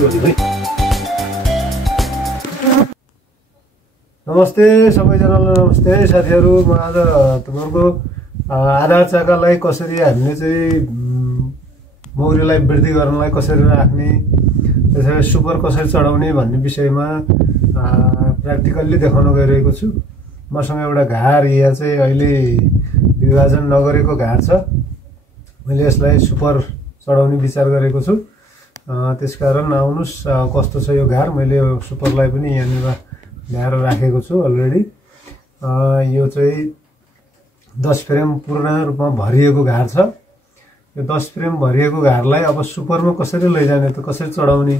छु है। नमस्ते सबैजनालाई, नमस्ते साथीहरू। म आज तपाईँको आधार चाकालाई कसरी हामीले चाहिँ मौरीलाई वृद्धि गर्नलाई कसरी राख्ने, त्यसरी सुपर कसरी चढाउने भन्ने विषयमा प्र्याक्टिकल्ली देखाउन गइरहेको छु। मसँग एउटा घार यहाँ चाहिँ अहिले विभाजन नगरेको घार छ। मैले यसलाई सुपर चढाउने विचार गरेको छु। त्यसकारण आउनुस् कस्तो छ यो घार। मैले सुपरलाई पनि यहाँनिर ल्याएर राखेको छु अलरेडी। यो चाहिँ 10 फ्रेम पूर्ण रूपमा भरिएको घार छ। यो 10 फ्रेम भरिएको घारलाई अब सुपरमा कसरी लैजाने त कसरी चढाउने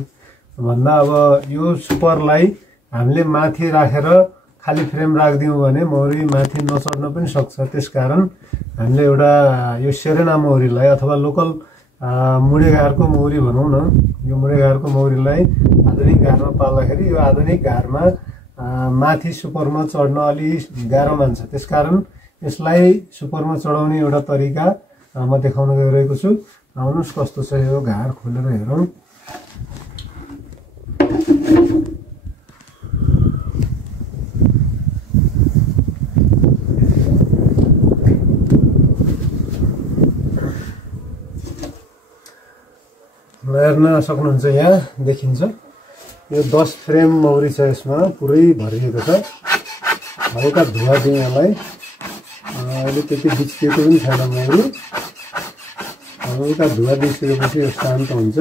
भन्दा, अब यो सुपरलाई हामीले माथि राखेर खाली फ्रेम राखिदियौँ भने मौरी माथि नचढ्न पनि सक्छ। त्यसकारण हामीले एउटा यो सेरेना मौरीलाई अथवा लोकल मुडेघारको मौरी भनौँ न, यो मुडेघारको मौरीलाई आधुनिक घारमा पाल्दाखेरि यो आधुनिक घारमा माथि सुपरमा चढ्न अलि गाह्रो मान्छ। त्यसकारण यसलाई सुपरमा चढाउने एउटा तरिका म देखाउन गइरहेको छु। आउनुहोस् कस्तो छ यो घार खोलेर हेरौँ। हेर्न सक्नुहुन्छ, यहाँ देखिन्छ यो 10 फ्रेम मौरी छ। यसमा पुरै भरिएको छ। हल्का धुवा दिएँ यसलाई। अहिले त्यति बिच्किएको पनि छैन मौरी। हल्का धुवा दिइसकेपछि यो शान्त हुन्छ।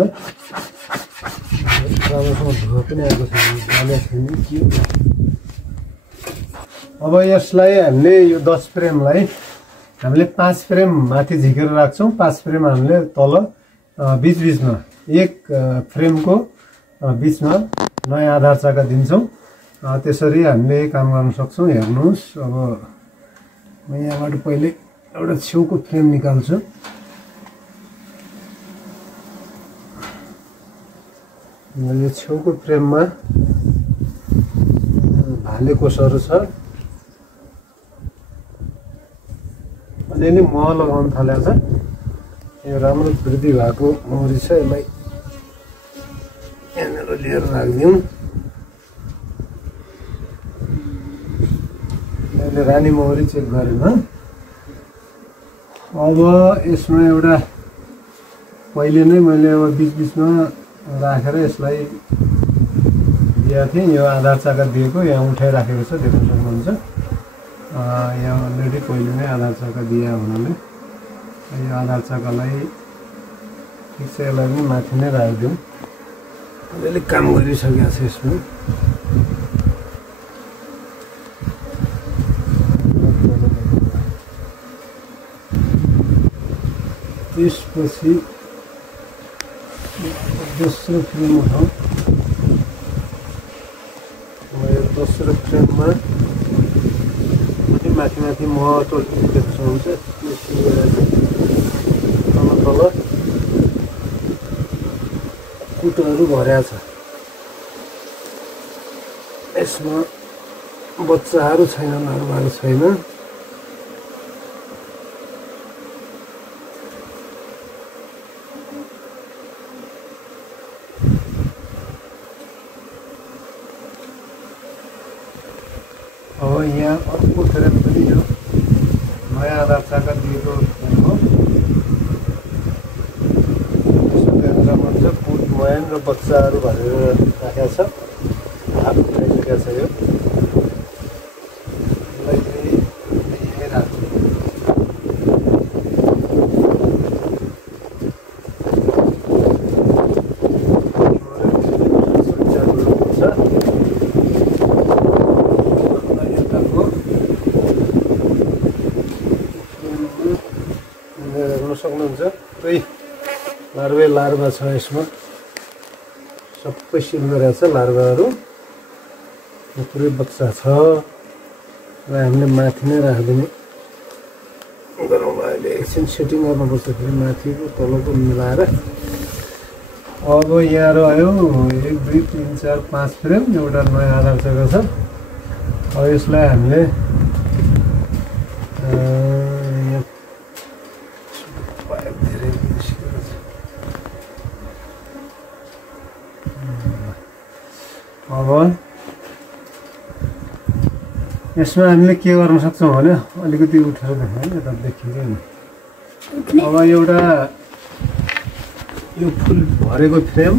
राम्रोसँग धुवा पनि आएको छैन। अब यसलाई हामीले यो 10 फ्रेमलाई हामीले 5 फ्रेम माथि झिकेर राख्छौँ। 5 फ्रेम हामीले तल बिचबिचमा एक फ्रेमको बिचमा नयाँ आधार चाका दिन्छौँ। त्यसरी हामीले काम गर्न सक्छौँ। हेर्नुहोस्, अब म यहाँबाट पहिले एउटा छेउको फ्रेम निकाल्छु। यो छेउको फ्रेममा भाले कोषहरू छ। अलिअलि मह लगाउन थालेको छ। यो राम्रो वृद्धि भएको मौरी छ। यसलाई यहाँनिर लिएर राखिदिउँ। मैले रानी मौरी चेक गरेन। अब यसमा एउटा पहिले नै मैले अब बिचबिचमा राखेर यसलाई दिएको थिएँ। यो आधार चाका दिएको यहाँ उठाइराखेको छ, देख्न सक्नुहुन्छ। यहाँ अलरेडी पहिले नै आधार चाका दिए हुनाले यो आधार चाकालाई ठिक छ यसलाई पनि माथि नै राखिदिउँ। अलिअलि काम गरिसकेको छ यसमा। त्यसपछि दोस्रो फ्रेम उठाउँ। यो दोस्रो फ्रेममा माथि माथि मह टोल्किएको हुन्छ। तल कुटोहरू भर्या छ। यसमा बच्चाहरू छैन, लार्भाहरू छैन। अब यहाँ अर्को फ्रेम पनि यो नयाँ आधार चाका दिएको हो। मयान र बच्चाहरू भनेर राखेको छ। हात उठाइसकेको छ। यो यहीँ राख्छु। हेर्न सक्नुहुन्छ पुरै लार्भा छ। यसमा सबै सिल गरेको छ लार्भाहरू। पुरै बच्चा छ र हामीले माथि नै राखिदिने गरौँ। अहिले एकछिन सेटिङ गर्नुपर्छ फेरि माथिको तलको मिलाएर। अब यहाँ रह्यो 1 2 3 4 5 फ्रेम। एउटा नयाँ आधार चाका छ। अब यसलाई हामीले अब यसमा हामीले के गर्न सक्छौँ भने अलिकति उठेर देखाएँ यता देखिँदैन। अब एउटा यो फुल भरेको फ्रेम,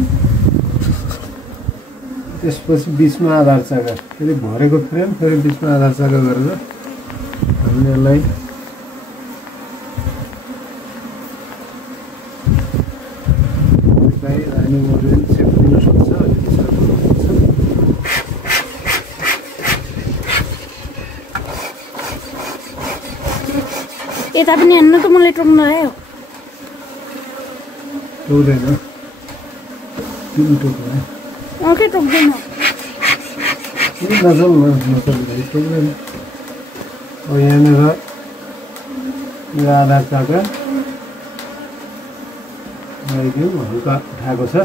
त्यसपछि बिचमा आधार चाका, फेरि भरेको फ्रेम, फेरि बिचमा आधार चाका गरेर हामीले यसलाई रानी मोडल चेक दिन सक्छ। यता पनि हेर्नु त मलाई टोक्न आयो। टोक्दैन, तिमी टोक्दैन। ओके टोक्दैन। टोक्दैन। अब यहाँनिर यो आधार चाका आइदियो, हल्का उठाएको छ।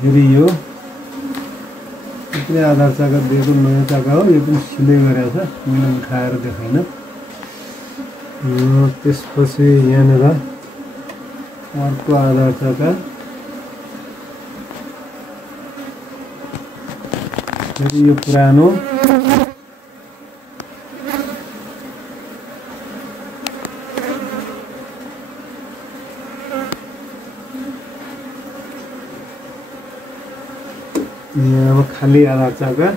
फेरि यो पनि आधार चाका दिएको नयाँ चाका हो, यो पनि सिलाइ गरेको छ, मैले उठाएर देखाइन। त्यसपछि यहाँनिर अर्को आधार चाका, फेरि यो पुरानो, यहाँ खाली आधार चाका,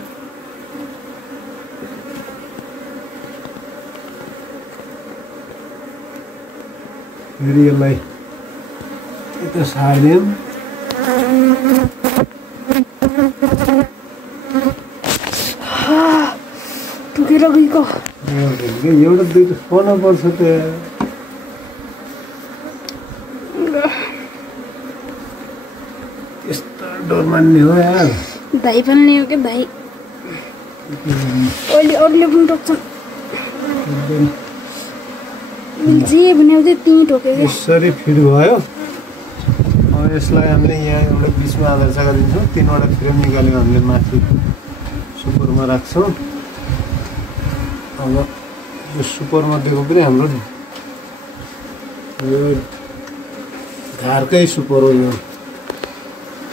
फेरि यसलाई यता सार्दियौँ। टुकेर गएको एउटा दुईवटा खोल्न पर्छ त। यस्तो डर मान्ने हो यार। भाइ पनि हो क्या भाइ, अहिले अरूले पनि टोक्छन्। जे भने त्यहीँ टोक्यो क्या। यसरी फिट भयो। अब यसलाई हामीले यहाँ एउटा बिचमा आधार चाका दिन्छौँ, तिनवटा फ्रेम निकालेर हामीले माथि सुपरमा राख्छौँ। अब यो सुपरमा दिएको पनि हाम्रो यो घरकै सुपर हो। यो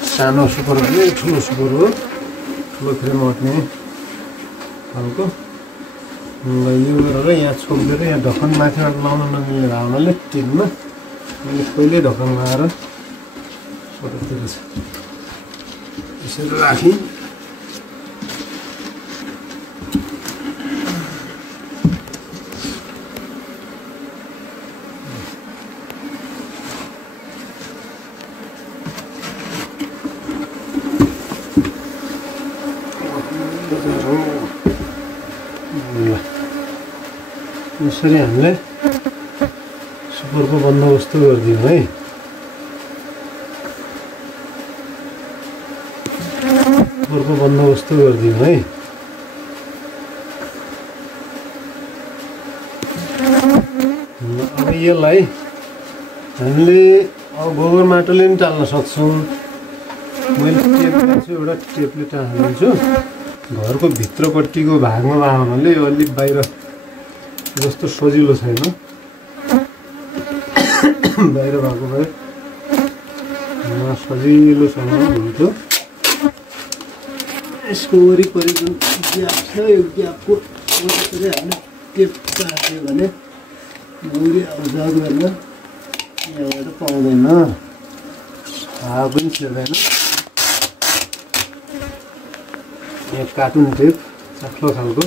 सानो सुपर भने ठुलो सुपर हो, ठुलो फ्रेम हट्ने खालको। यो गरेर यहाँ छोपिदिएर यहाँ ढक्कन माथिबाट लाउन नमिल्ने हुनाले टिनमा मैले पहिल्यै ढक्कन लगाएर सटकतिर छ यसरी राखेँ। यसरी हामीले सुपरको बन्दोबस्त गरिदियौँ है। सुपरको बन्दोबस्त गरिदियौँ है। अब यसलाई हामीले अब गोबर माटोले पनि टाल्न सक्छौँ। मैले टेप ल्याउँछु, एउटा टेपले टालिदिन्छु। घरको भित्रपट्टिको भागमा लगायो भने यो अलिक बाहिर जस्तो सजिलो छैन, बाहिर भएको भए सजिलोसँग हुन्थ्यो। यसको वरिपरि जुन ग्याप छ, यो ग्यापको वरिपरि हामीले टेप काट्यो भने मौरी आउजाउ गर्न यहाँबाट पाउँदैन, हावा पनि छिर्दैन। यहाँ कार्टुन टेप चाख्लो खालको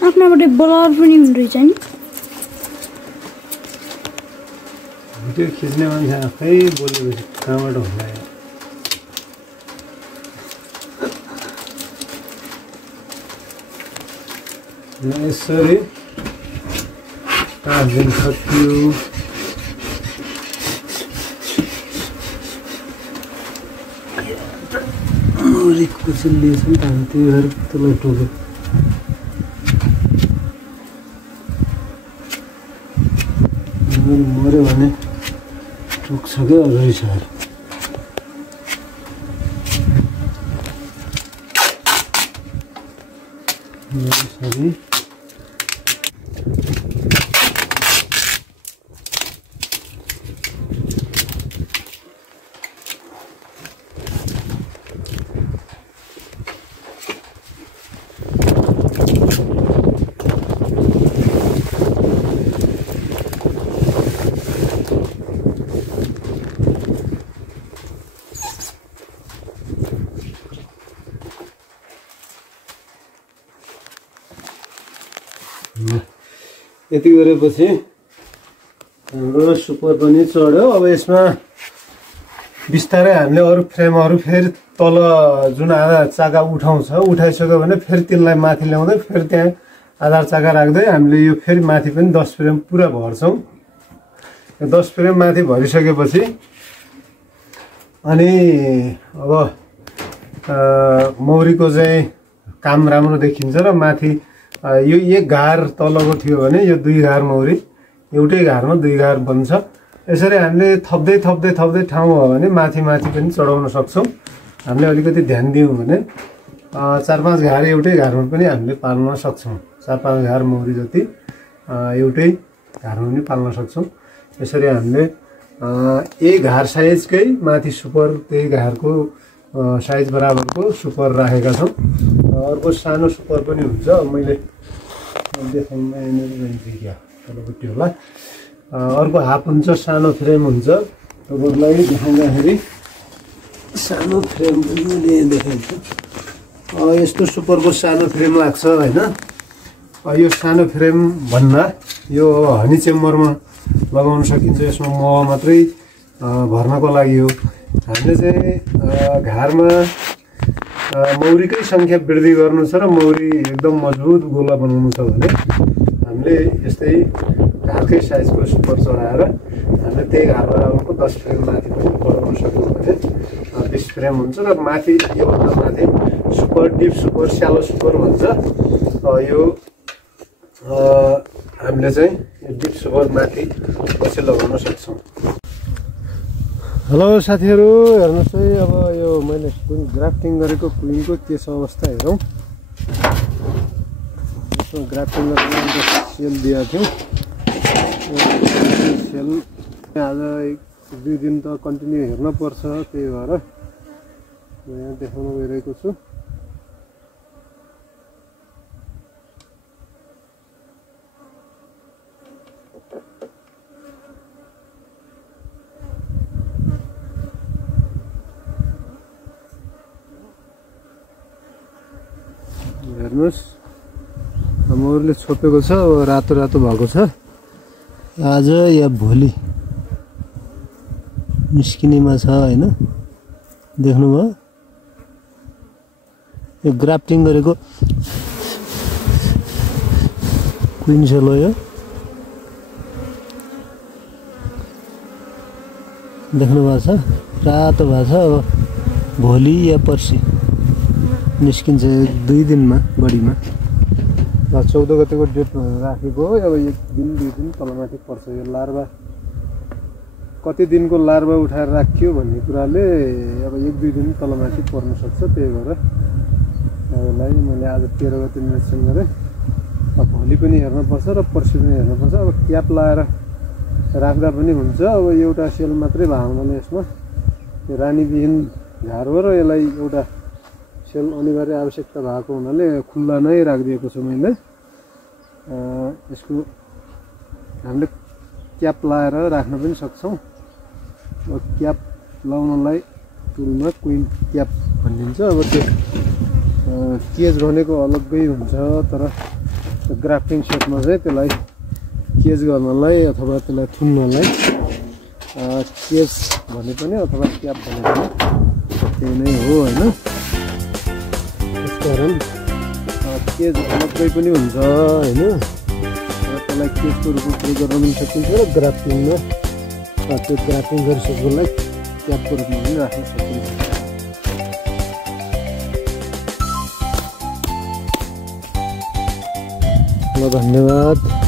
आफ्नाबाट ब्लर पनि हुँदैछ नि। भिडियो खिच्ने मान्छे आफै बोलेपछि कहाँबाट होला। यसरी 5 दिन सकियो। मरेको चल्लिएछ नि त, त्यही भएर त्यसलाई टोक्यो। मऱ्यो भने टोक्छ क्या अगाडि सार। यसरी यति गरेपछि हाम्रो सुपर पनि चढ्यो। अब यसमा बिस्तारै हामीले अरू फ्रेमहरू फेरि तल जुन आधार चाका उठाइसक्यो भने फेरि त्यसलाई माथि ल्याउँदै फेरि त्यहाँ आधार चाका राख्दै हामीले यो फेरि माथि पनि 10 फ्रेम पुरा भर्छौँ। 10 फ्रेम माथि भरिसकेपछि अनि अब मौरीको चाहिँ काम राम्रो देखिन्छ र माथि यो एक घार तलको थियो भने यो 2 घार मौरी एउटै घारमा 2 घार बन्छ। यसरी हामीले थप्दै ठाउँ हो भने माथि पनि चढाउन सक्छौँ। हामीले अलिकति ध्यान दियौँ भने 4-5 घार एउटै घारमा पनि हामीले पाल्न सक्छौँ। 4-5 घार मौरी जति एउटै घारमा पनि पाल्न सक्छौँ। यसरी हामीले एक घार साइजकै माथि सुपर त्यही घारको साइज बराबरको सुपर राखेका छौँ। अर्को सानो सुपर पनि हुन्छ। मैले देखाउन जान्छु क्या तलपट्टि होला। अर्को हाफ हुन्छ, सानो फ्रेम हुन्छ। तपाईँहरूलाई देखाउँदाखेरि सानो फ्रेम पनि मैले देखाउँछु। यस्तो सुपरको सानो फ्रेम लाग्छ होइन। यो सानो फ्रेम भन्दा यो हनी चेम्बरमा लगाउन सकिन्छ। यसमा मह मात्रै भर्नको लागि हो। हामीले चाहिँ घारमा मौरीकै सङ्ख्या वृद्धि गर्नु छ र मौरी एकदम मजबुत गोला बनाउनु छ भने हामीले यस्तै घारकै साइजको सुपर चढाएर हामीले त्यही घार बराबरको 10 फ्रेम माथि पनि बढाउन सक्यौँ भने 20 फ्रेम हुन्छ। र माथि योभन्दा माथि super deep super shallow super भन्छ। यो हामीले चाहिँ यो डिप सुपर माथि पछि लगाउन सक्छौँ। हेलो साथीहरू, हेर्नुहोस् है अब यो मैले ग्राफ्टिङ गरेको क्विनको के छ अवस्था हेरौँ। यसमा ग्राफ्टिङ गरेर सेल दिएको थियौँ। सेल आज 1-2 दिन त कन्टिन्यू हेर्न पर्छ, त्यही भएर म यहाँ देखाउन गइरहेको छु। हेर्नुहोस् मौरीले छोपेको छ। अब रातो भएको छ। आज या भोलि निस्किनेमा छ होइन। देख्नुभयो यो ग्राफ्टिङ गरेको क्विन सेल हो। यो देख्नुभएको छ, रातो भएको छ। अब भोलि या पर्सि निस्किन्छ 1-2 दिनमा बढीमा। 14 गतेको डेट राखेको हो। अब 1-2 दिन तलमाथि पर्छ। यो लार्भा कति दिनको लार्भा उठाएर राखियो भन्ने कुराले अब 1-2 दिन तलमाथि पर्न सक्छ। त्यही भएर यसलाई मैले आज 13 गते निरीक्षण गरेँ। अब भोलि पनि हेर्नुपर्छ र पर्सि पनि हेर्नुपर्छ। अब क्याप लाएर राख्दा पनि हुन्छ। अब एउटा सेल मात्रै भएको हुनाले यसमा रानीविहीन घार हो र यसलाई एउटा सेल अनिवार्य आवश्यकता भएको हुनाले खुल्ला नै राखिदिएको छु मैले। यसको हामीले क्याप लाएर राख्न पनि सक्छौँ। क्याप लाउनलाई टुलमा क्विन क्याप भनिन्छ। अब त्यो केज भनेको अलग्गै हुन्छ, तर ग्राफ्टिङ सेटमा चाहिँ त्यसलाई केज गर्नलाई अथवा त्यसलाई थुन्नलाई केज भने पनि अथवा क्याप भने पनि त्यही नै हो होइन। त्यसकारण केज अलग्गै पनि हुन्छ होइन। र त्यसलाई केजको रूपमा प्रयोग गर्न पनि सकिन्छ र ग्राफ्टिङमा त्यो ग्राफ्टिङ गरिसकेकोलाई क्यापको रूपमा पनि राख्न सकिन्छ। ल धन्यवाद।